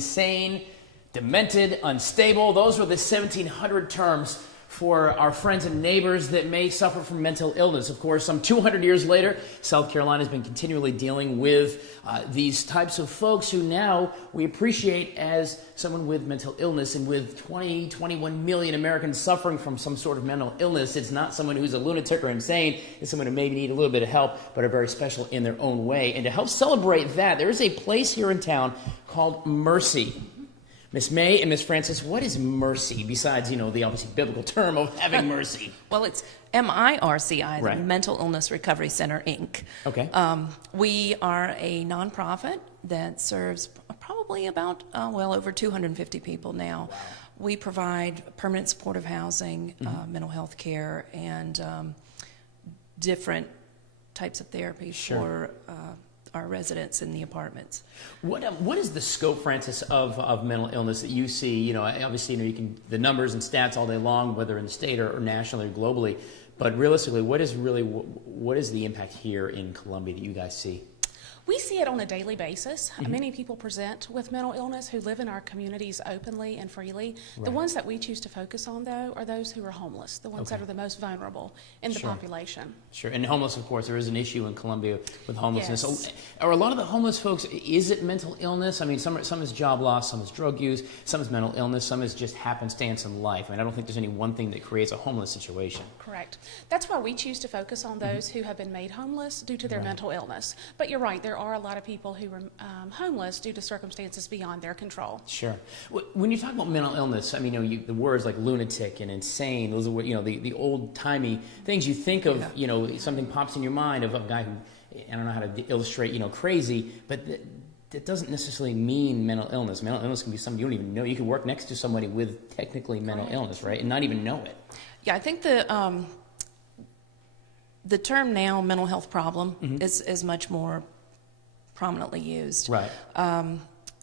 insane, demented, unstable. Those were the 1,700 terms for our friends and neighbors that may suffer from mental illness. Of course, some 200 years later, South Carolina has been continually dealing with these types of folks who now we appreciate as someone with mental illness. And with 21 million Americans suffering from some sort of mental illness, it's not someone who's a lunatic or insane. It's someone who maybe need a little bit of help, but are very special in their own way. And to help celebrate that, there is a place here in town called MIRCI. Miss May and Miss Francis, what is MIRCI besides, the obviously biblical term of having mercy? Well, it's MIRCI, Right. the Mental Illness Recovery Center, Inc. Okay. We are a nonprofit that serves probably about, over 250 people now. Wow. We provide permanent supportive housing, mental health care, and different types of therapy for our residents in the apartments. What is the scope, Francis, of mental illness that you see? Obviously, you can the numbers and stats all day long, whether in the state or nationally or globally. But realistically, what is the impact here in Columbia that you guys see? We see it on a daily basis. Many people present with mental illness who live in our communities openly and freely. Right. The ones that we choose to focus on, though, are those who are homeless, the ones that are the most vulnerable in the population. Sure. And homeless, of course, there is an issue in Columbia with homelessness. Yes. Are a lot of the homeless folks, is it mental illness? I mean, some is job loss, some is drug use, some is mental illness, some is just happenstance in life. I mean, I don't think there's any one thing that creates a homeless situation. Correct. That's why we choose to focus on those who have been made homeless due to their mental illness. But you're right, there are a lot of people who are homeless due to circumstances beyond their control. Sure. When you talk about mental illness, I mean, the words like lunatic and insane, those are the old-timey things you think of. Something pops in your mind of a guy who, I don't know how to illustrate, crazy, but that doesn't necessarily mean mental illness. Mental illness can be something you don't even know. You can work next to somebody with technically mental illness, right, and not even know it. Yeah, I think the term now mental health problem is much more prominently used. Right. And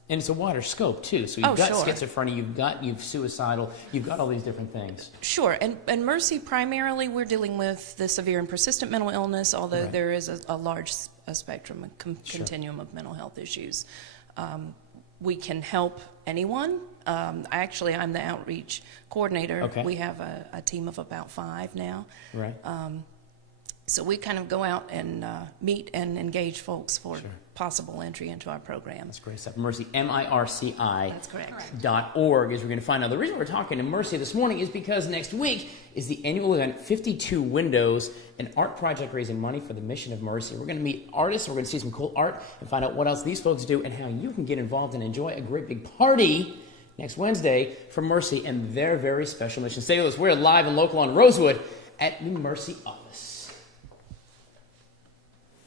it's a wider scope too. So you've got schizophrenia, you've suicidal, you've got all these different things. Sure. And MIRCI, primarily we're dealing with the severe and persistent mental illness, although there is a large spectrum, continuum of mental health issues. We can help anyone. I'm the outreach coordinator. Okay. We have a team of about 5 now. Right. So we kind of go out and meet and engage folks for possible entry into our program. That's great stuff. MIRCI, MIRCI. That's correct. .org is we're going to find out. The reason we're talking to MIRCI this morning is because next week is the annual event, 52 Windows, an art project raising money for the mission of MIRCI. We're going to meet artists, we're going to see some cool art, and find out what else these folks do and how you can get involved and enjoy a great big party next Wednesday for MIRCI and their very special mission. Stay with us. We're live and local on Rosewood at the MIRCI office.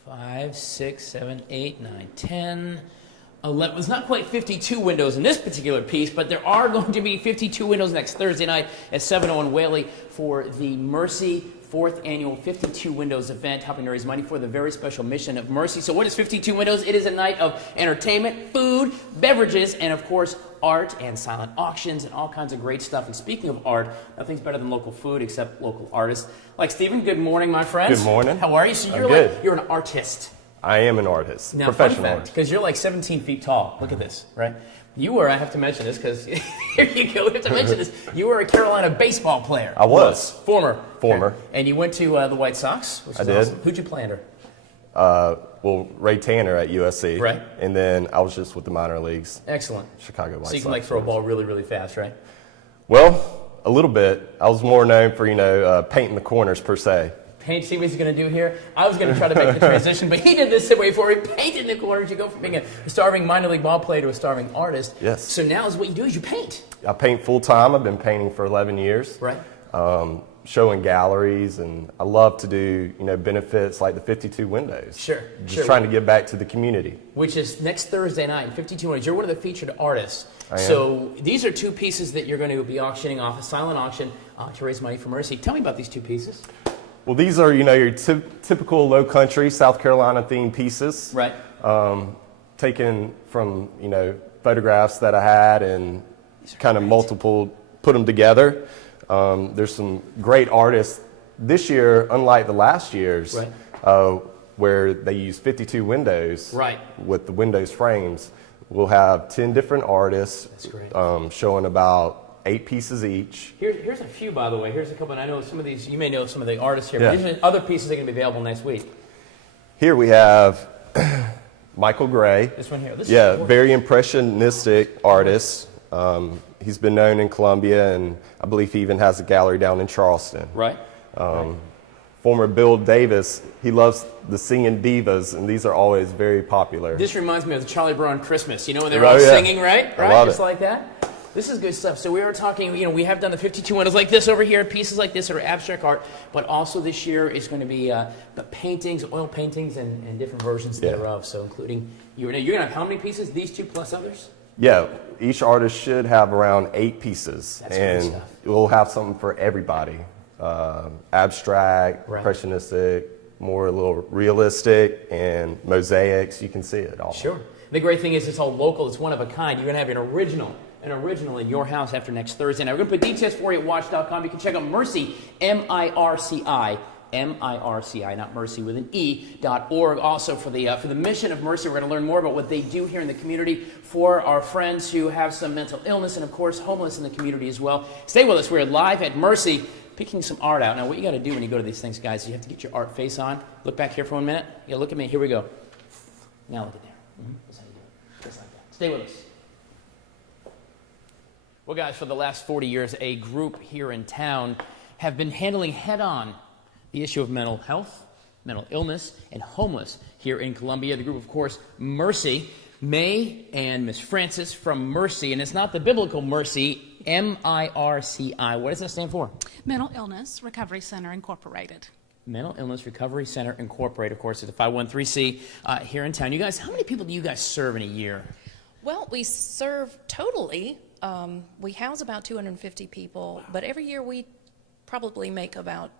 5, 6, 7, 8, 9, 10, 11. It's not quite 52 windows in this particular piece, but there are going to be 52 windows next Thursday night at 701 Whaley for the MIRCI 4th annual 52 Windows event, helping to raise money for the very special mission of MIRCI. So what is 52 Windows? It is a night of entertainment, food, beverages, and of course, art and silent auctions and all kinds of great stuff. And speaking of art, nothing's better than local food except local artists. Like Stephen, good morning, my friend. Good morning. How are you? So you're an artist. I am an artist, now, professional fun fact, artist. because you're like 17 feet tall. Look at this, right? You were, I have to mention this because here you go, we have to mention this. You were a Carolina baseball player. I was. Former. Okay. And you went to the White Sox, which is did. awesome. Who'd you play under? Ray Tanner at USC. Right. And then I was just with the minor leagues. Excellent. Chicago White Sox. So you can like throw a ball really, really fast, right? Well, a little bit. I was more known for, painting the corners per se. See what he's going to do here? I was going to try to make the transition, but he did this way for me. Painted in the corners. You go from being a starving minor league ball player to a starving artist. Yes. So now is what you do is you paint. I paint full time. I've been painting for 11 years. Right. Showing galleries, and I love to do, benefits like the 52 Windows. Sure. Just trying to give back to the community. Which is next Thursday night, 52 Windows. You're one of the featured artists. I am. So these are 2 pieces that you're going to be auctioning off, a silent auction to raise money for MIRCI. Tell me about these 2 pieces. Well, these are, your typical low country, South Carolina themed pieces. Right. Taken from, photographs that I had and kind of put them together. There's some great artists this year, unlike the last years, right. Where they use 52 windows right. with the windows frames. We'll have 10 different artists. That's great. Showing about 8 pieces each. Here's a few, by the way. Here's a couple, and I know some of these, you may know some of the artists here, Yeah. but these are other pieces that are going to be available next week. Here we have Michael Gray. This one here. This Yeah, is very impressionistic artist. He's been known in Columbia, and I believe he even has a gallery down in Charleston. Right. Former Bill Davis, he loves the singing divas, and these are always very popular. This reminds me of the Charlie Brown Christmas. You know when they're Oh, all yeah. singing, right? I love Just it. like that. This is good stuff. So we were talking, we have done the 52 windows like this over here, pieces like this that are abstract art, but also this year is going to be the paintings, oil paintings, and different versions thereof. So including, you're going to have how many pieces? These 2 plus others? Yeah, each artist should have around 8 pieces, That's good and stuff. we'll have something for everybody. Abstract, Right. impressionistic, more a little realistic, and mosaics. You can see it all. Sure. The great thing is it's all local. It's one of a kind. You're going to have an original in your house after next Thursday. Now, we're going to put details for you at watch.com. You can check out MIRCI, M-I-R-C-I, M-I-R-C-I, not mercy with an E.org. Also, for the mission of MIRCI, we're going to learn more about what they do here in the community for our friends who have some mental illness and, of course, homeless in the community as well. Stay with us. We're live at MIRCI, picking some art out. Now, what you got to do when you go to these things, guys, is you have to get your art face on. Look back here for 1 minute. Yeah, look at me. Here we go. Now look at there. That's how you do it. Just like that. Stay with us. Well, guys, for the last 40 years, a group here in town have been handling head-on the issue of mental health, mental illness, and homeless here in Columbia. The group, of course, MIRCI. May and Miss Francis from MIRCI, and it's not the biblical mercy, M-I-R-C-I. What does that stand for? Mental Illness Recovery Center Incorporated. Mental Illness Recovery Center Incorporated. Of course, it's a 513C here in town. You guys, how many people do you guys serve in a year? Well, we serve totally, we house about 250 people, but every year we probably make about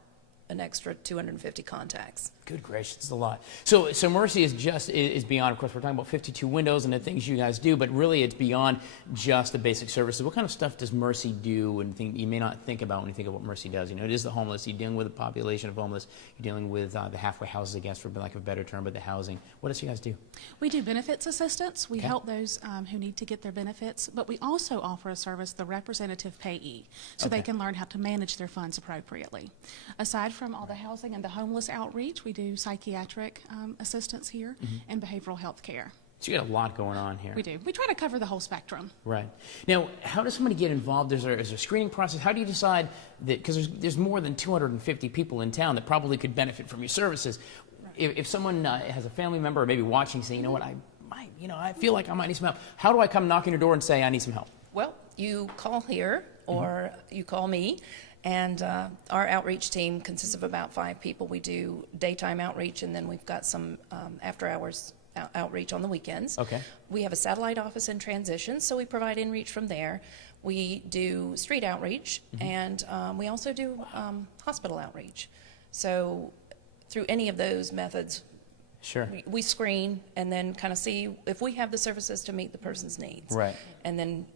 an extra 250 contacts. Good gracious, it's a lot. So MIRCI is beyond, of course, we're talking about 52 windows and the things you guys do, but really it's beyond just the basic services. What kind of stuff does MIRCI do and you may not think about when you think of what MIRCI does? It is the homeless. You're dealing with a population of homeless. You're dealing with the halfway houses, I guess, for lack of a better term, but the housing. What else do you guys do? We do benefits assistance. We Okay. help those who need to get their benefits, but we also offer a service, the representative payee, so they Okay. can learn how to manage their funds appropriately. Aside from all the housing and the homeless outreach, we do psychiatric assistance here and behavioral health care. So you got a lot going on here. We do. We try to cover the whole spectrum. Right. Now, how does somebody get involved? Is there a screening process? How do you decide that, because there's more than 250 people in town that probably could benefit from your services. If someone has a family member or maybe watching saying, you know what, I feel like I might need some help. How do I come knock on your door and say I need some help? Well, you call here or you call me, and our outreach team consists of about 5 people. We do daytime outreach, and then we've got some after-hours outreach on the weekends. Okay. We have a satellite office in transition, so we provide in-reach from there. We do street outreach, and we also do hospital outreach. So through any of those methods, Sure. we screen and then kind of see if we have the services to meet the person's needs. Right. And then,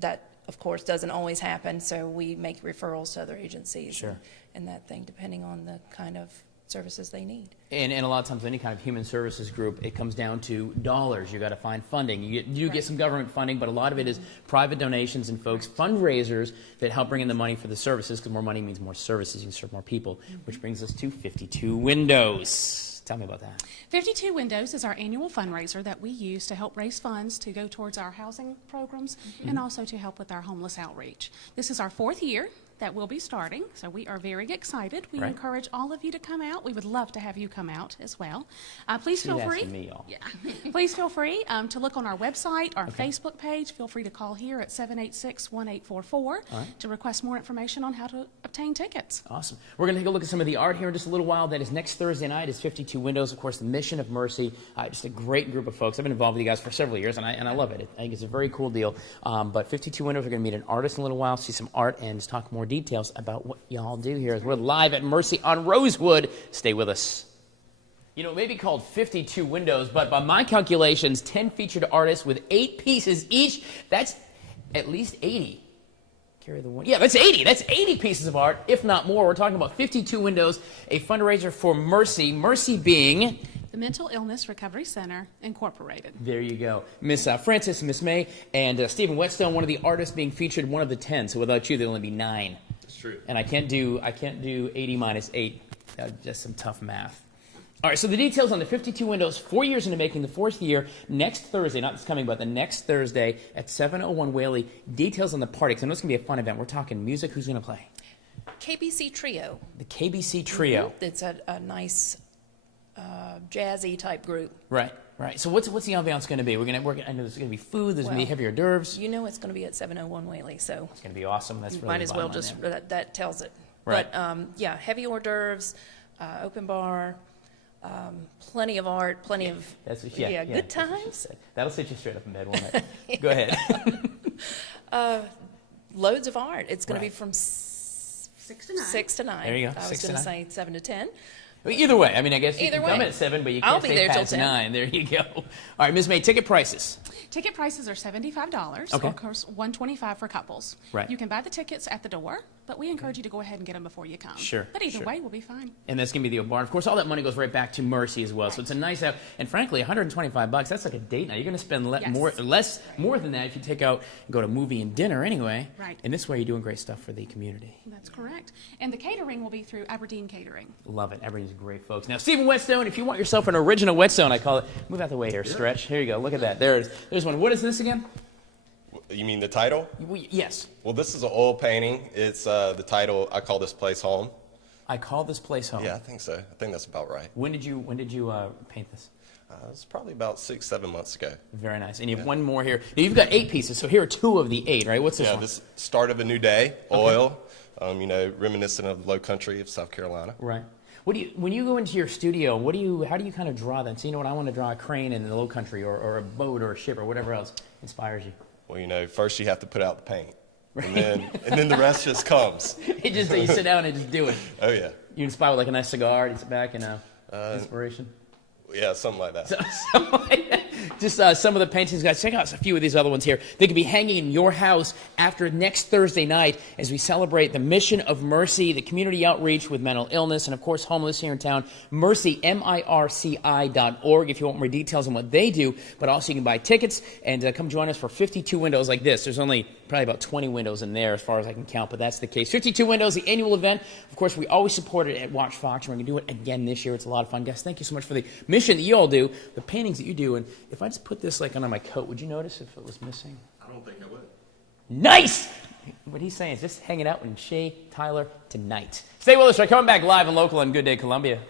that, of course, doesn't always happen, so we make referrals to other agencies. Sure. And that thing, depending on the kind of services they need. And a lot of times, any kind of human services group, it comes down to dollars. You got to find funding. You get some government funding, but a lot of it is private donations and folks, fundraisers that help bring in the money for the services, because more money means more services. You can serve more people, which brings us to 52 windows. Tell me about that. 52 Windows is our annual fundraiser that we use to help raise funds to go towards our housing programs and also to help with our homeless outreach. This is our 4th year that we'll be starting, so we are very excited. We Right. encourage all of you to come out. We would love to have you come out as well. Please feel She's free. asking me, y'all. Yeah. Please feel free to look on our website, our Facebook page. Feel free to call here at 786-1844 to request more information on how to obtain tickets. Awesome. We're going to take a look at some of the art here in just a little while. That is next Thursday night. It's 52 Windows, of course, the mission of MIRCI. Just a great group of folks. I've been involved with you guys for several years, and I love it. I think it's a very cool deal. But 52 Windows, we're going to meet an artist in a little while, see some art, and just talk more details about what y'all do here. We're live at MIRCI on Rosewood. Stay with us. It may be called 52 Windows, but by my calculations, 10 featured artists with 8 pieces each. That's at least 80. Carry the one. Yeah, that's 80. That's 80 pieces of art, if not more. We're talking about 52 Windows, a fundraiser for MIRCI. MIRCI being The Mental Illness Recovery Center, Incorporated. There you go. Miss Frances, Miss May, and Stephen Whetstone, one of the artists being featured, one of the 10. So without you, there'll only be 9. That's true. And I can't do 80 minus 8. Just some tough math. All right, so the details on the 52 windows, 4 years into making, the 4th year, next Thursday, not this coming, but the next Thursday at 701 Whaley. Details on the party, because I know it's going to be a fun event. We're talking music. Who's going to play? KBC Trio. The KBC Trio. It's a nice jazzy type group. Right, right. So what's the ambiance going to be? I know there's going to be food, there's going to be heavy hors d'oeuvres. You know it's going to be at 701 Whaley, so It's going to be awesome. That's really might the as well bottom line just, there. that tells it. Right. But yeah, heavy hors d'oeuvres, open bar, plenty of art, plenty of, That's what, yeah, good times. That'll sit you straight up in bed, won't it? Go ahead. Loads of art. It's going to be Right. from 6 to 9. 6 to 9. There you go, I 6 was to going to 9. say 7 to 10. Well, either way, I mean, I guess you Either can come way. in at 7, but you I'll can't be stay there till past 10. 9. There you go. All right, Ms. May, ticket prices. Ticket prices are $75, Okay. of course, $125 for couples. Right. You can buy the tickets at the door, but we encourage you to go ahead and get them before you come. Sure, But either sure. way, we'll be fine. And that's going to be the bar. Of course, all that money goes right back to MIRCI as well. So it's a nice out. And frankly, $125, that's like a date night. You're going to spend Yes. more than that if you take out and go to movie and dinner anyway. Right. And this way, you're doing great stuff for the community. That's correct. And the catering will be through Aberdeen Catering. Love it. Everybody's great folks. Now, Stephen Whetstone, if you want yourself an original Whetstone, I call it. Move out the way here, Stretch. Here you go. Look at that. There's one. What is this again? You mean the title? Yes. Well, this is an oil painting. It's the title. I call this place home. I call this place home. Yeah, I think so. I think that's about right. When did you paint this? It's probably about 6-7 months ago. Very nice. And you have one more here. Now, you've got 8 pieces, so here are 2 of the 8, right? What's this Yeah, one? this start of a new day, oil. Reminiscent of the low country of South Carolina. Right. When you go into your studio, how do you kind of draw that? So you know what, I want to draw a crane in the low country or a boat or a ship or whatever else inspires you. Well, first you have to put out the paint, and then the rest just comes. You sit down and just do it. Oh yeah. You inspire with like a nice cigar, you sit back and inspiration. Yeah, something like that. Just some of the paintings, guys. Check out a few of these other ones here. They could be hanging in your house after next Thursday night as we celebrate the mission of MIRCI, the community outreach with mental illness, and of course homeless here in town. MIRCI, MIRCI.org if you want more details on what they do. But also you can buy tickets and come join us for 52 windows like this. There's only probably about 20 windows in there as far as I can count, but that's the case. 52 windows, the annual event. Of course, we always support it at WACH, and we're going to do it again this year. It's a lot of fun. Guys, thank you so much for the mission that you all do, the paintings that you do. And if I just put this like under my coat, would you notice if it was missing? I don't think I would. Nice! What he's saying is just hanging out with Shay Tyler tonight. Stay with us. We're coming back live and local on Good Day Columbia.